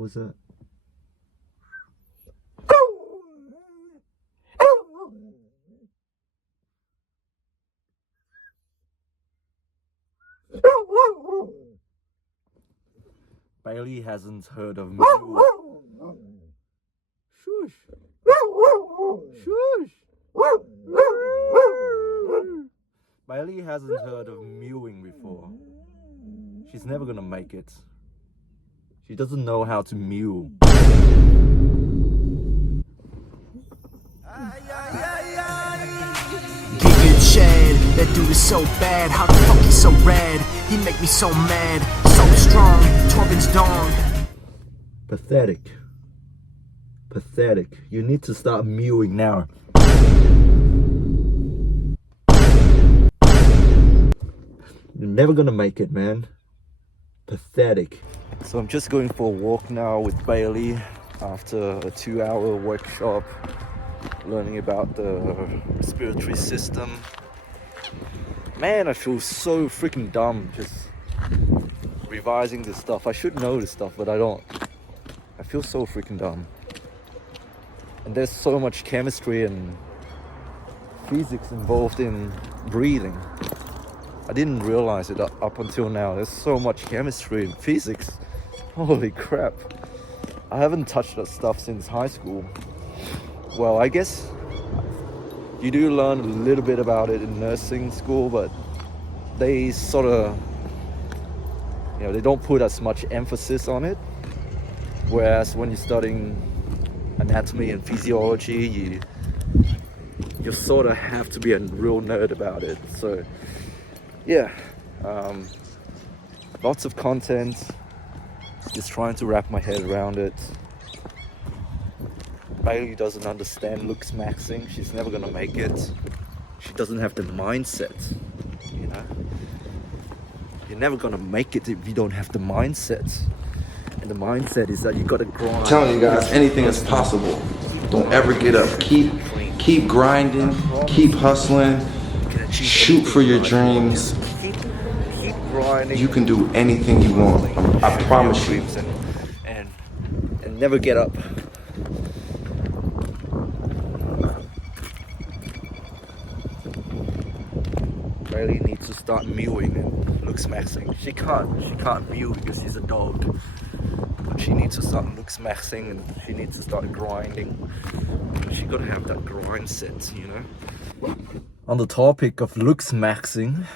was that? Bailey hasn't heard of Mewing. Shush. Shush. Bailey hasn't heard of mewing before. She's never gonna make it. She doesn't know how to mew. Chad, that dude is so bad. How the fuck he so rad? He make me so mad, so strong. Torben's dong. Pathetic. Pathetic. You need to start mewing now. You're never gonna make it, man. Pathetic. So I'm just going for a walk now with Bailey after a 2-hour workshop learning about the respiratory system. Man, I feel so freaking dumb just revising this stuff. I should know this stuff, but I don't. I feel so freaking dumb. And there's so much chemistry and physics involved in breathing. I didn't realize it up until now. There's so much chemistry and physics. Holy crap. I haven't touched that stuff since high school. Well, I guess you do learn a little bit about it in nursing school, but they sort of, they don't put as much emphasis on it. Whereas when you're studying anatomy and physiology, you sort of have to be a real nerd about it. So yeah, lots of content, just trying to wrap my head around it. Bailey doesn't understand looks maxing. She's never gonna make it. She doesn't have the mindset, You're never gonna make it if you don't have the mindset. And the mindset is that you gotta grind. I'm telling you guys, anything is possible. Don't ever get up. Keep grinding, keep hustling, shoot for your dreams. Keep grinding. You can do anything you want. I promise you. And never get up. Bailey needs to start mewing and looks maxing. She can't mew because she's a dog. But she needs to start looks maxing and she needs to start grinding. She gotta have that grind set, On the topic of looks maxing,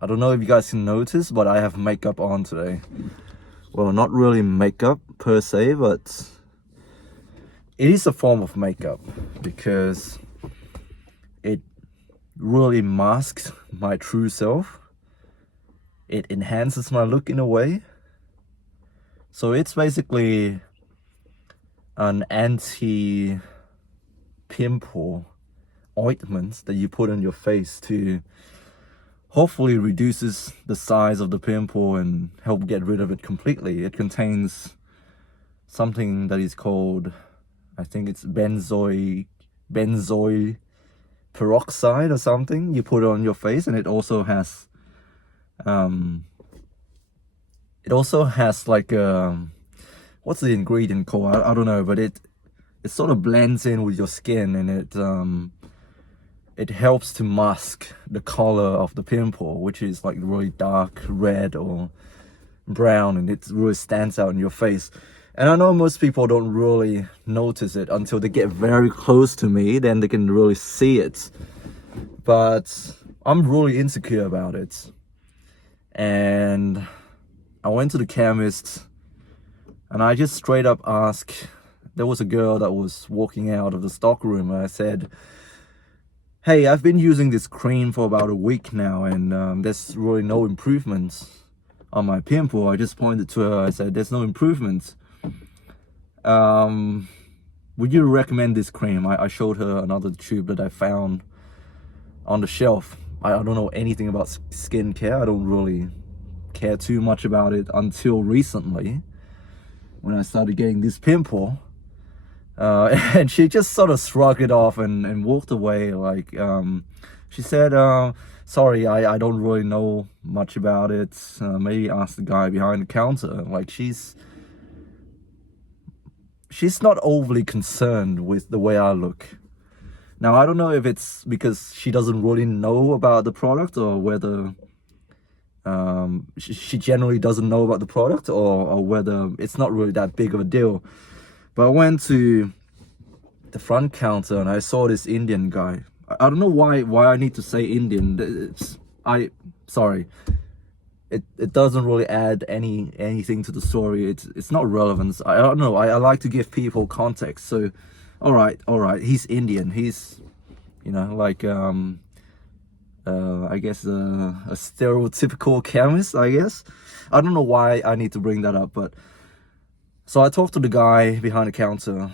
I don't know if you guys can notice, but I have makeup on today. Well, not really makeup per se, but it is a form of makeup because it really masks my true self. It enhances my look in a way. So it's basically an anti-pimple ointment that you put on your face to hopefully reduces the size of the pimple and help get rid of it completely. It contains something that is called, I think it's benzoyl peroxide or something. You put it on your face, and it also has like what's the ingredient called? I don't know, but it sort of blends in with your skin, and it helps to mask the color of the pimple, which is like really dark red or brown, and it really stands out in your face. And I know most people don't really notice it until they get very close to me, then they can really see it. But I'm really insecure about it. And I went to the chemist and I just straight up asked, there was a girl that was walking out of the stockroom, and I said, hey, I've been using this cream for about a week now, and there's really no improvements on my pimple. I just pointed to her, I said, there's no improvements. Would you recommend this cream? I showed her another tube that I found on the shelf. I don't know anything about skincare. I don't really care too much about it until recently when I started getting this pimple. And she just sort of shrugged it off and walked away. Like, she said, sorry, I don't really know much about it. Maybe ask the guy behind the counter. Like, she's she's not overly concerned with the way I look. Now, I don't know if it's because she doesn't really know about the product, or whether she generally doesn't know about the product, or whether it's not really that big of a deal. But I went to the front counter and I saw this Indian guy. I don't know why I need to say Indian. Sorry. It doesn't really add anything to the story. It's not relevant. I don't know. I like to give people context. So, all right. He's Indian. He's, like I guess a stereotypical chemist. I guess. I don't know why I need to bring that up, but so I talked to the guy behind the counter,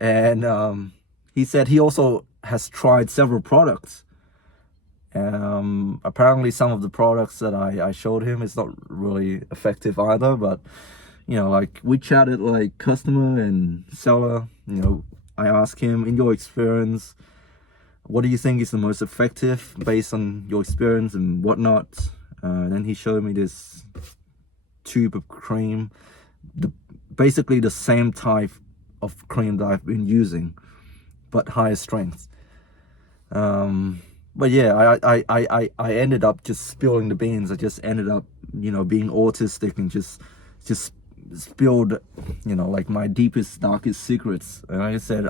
and he said he also has tried several products. Apparently some of the products that I showed him is not really effective either, but like we chatted like customer and seller. I asked him, in your experience, what do you think is the most effective based on your experience and whatnot. Then he showed me this tube of cream, basically the same type of cream that I've been using, but higher strength. But yeah, I ended up just spilling the beans. I just ended up, being autistic and just spilled, like my deepest, darkest secrets. And like I said,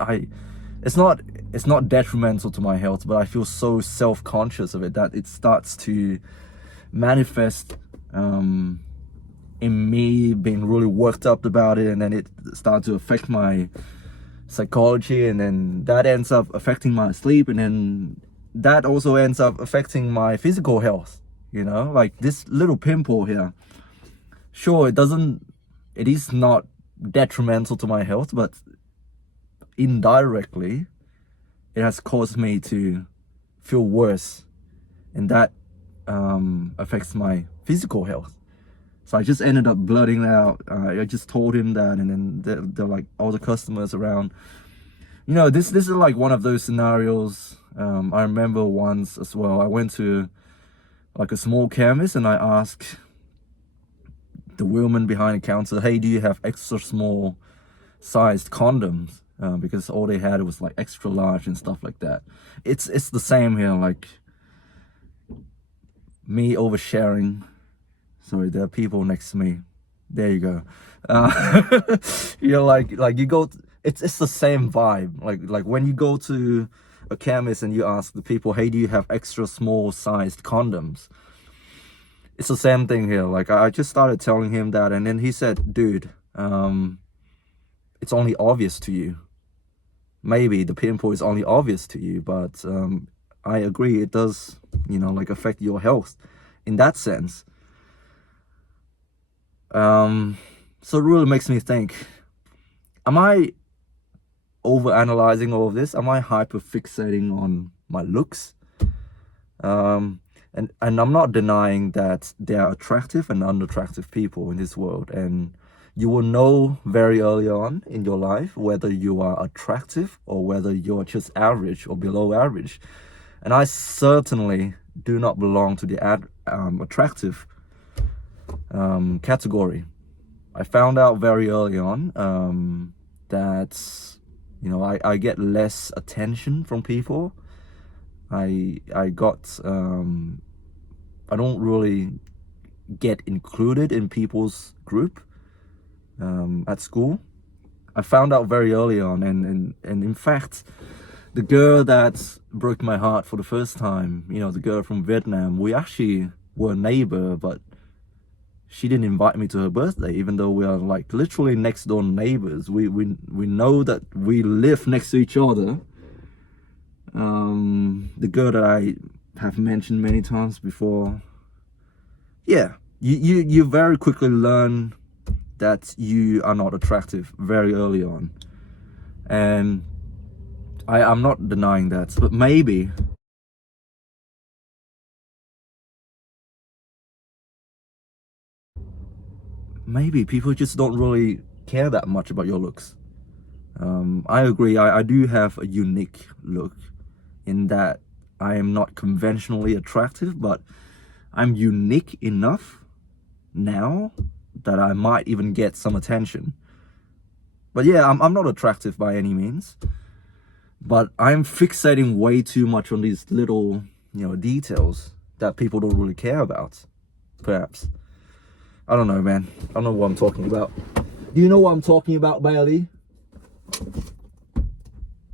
it's not detrimental to my health, but I feel so self-conscious of it that it starts to manifest in me being really worked up about it, and then it starts to affect my psychology, and then that ends up affecting my sleep, and then that also ends up affecting my physical health. Like this little pimple here, sure, it is not detrimental to my health, but indirectly it has caused me to feel worse, and that affects my physical health. So I just ended up blurting out. I just told him that, and then they're like, all the customers around. This is like one of those scenarios. I remember once as well, I went to like a small chemist, and I asked the woman behind the counter, hey, do you have extra small sized condoms? Because all they had was like extra large and stuff like that. It's the same here, like me oversharing. Sorry, there are people next to me. There you go. Like you go, it's the same vibe. Like when you go to a chemist and you ask the people, hey, do you have extra small sized condoms? It's the same thing here. Like I just started telling him that, and then he said, dude, it's only obvious to you. Maybe the pimple is only obvious to you, but I agree, it does, like affect your health in that sense. So it really makes me think, am I overanalyzing all of this? Am I hyperfixating on my looks? And I'm not denying that there are attractive and unattractive people in this world, and you will know very early on in your life whether you are attractive or whether you're just average or below average. And I certainly do not belong to the attractive category. I found out very early on that I get less attention from people. I don't really get included in people's group at school. I found out very early on, and in fact, the girl that broke my heart for the first time, the girl from Vietnam, we actually were a neighbor, but she didn't invite me to her birthday, even though we are like literally next door neighbors. We know that we live next to each other. The girl that I have mentioned many times before. Yeah, you very quickly learn that you are not attractive very early on. And I'm not denying that, but maybe people just don't really care that much about your looks. I agree, I do have a unique look in that I am not conventionally attractive, but I'm unique enough now that I might even get some attention. But yeah, I'm not attractive by any means. But I'm fixating way too much on these little, details that people don't really care about. Perhaps. I don't know, man. I don't know what I'm talking about. Do you know what I'm talking about, Bailey?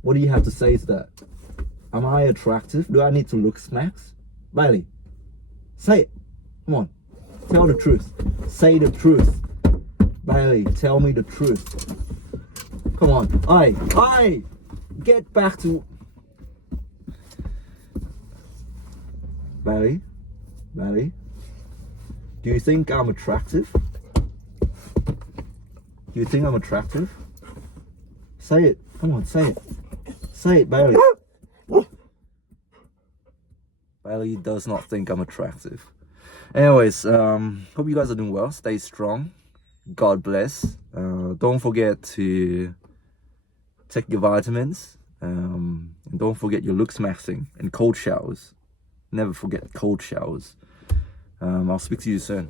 What do you have to say to that? Am I attractive? Do I need to look smacks? Bailey, say it. Come on. Tell the truth. Say the truth. Bailey, tell me the truth. Come on. Aye. Get back to... Bailey? Do you think I'm attractive? Do you think I'm attractive? Say it. Come on, say it. Say it, Bailey. Bailey does not think I'm attractive. Anyways, hope you guys are doing well. Stay strong. God bless. Don't forget to take your vitamins. And don't forget your looks maxing and cold showers. Never forget cold showers. I'll speak to you soon.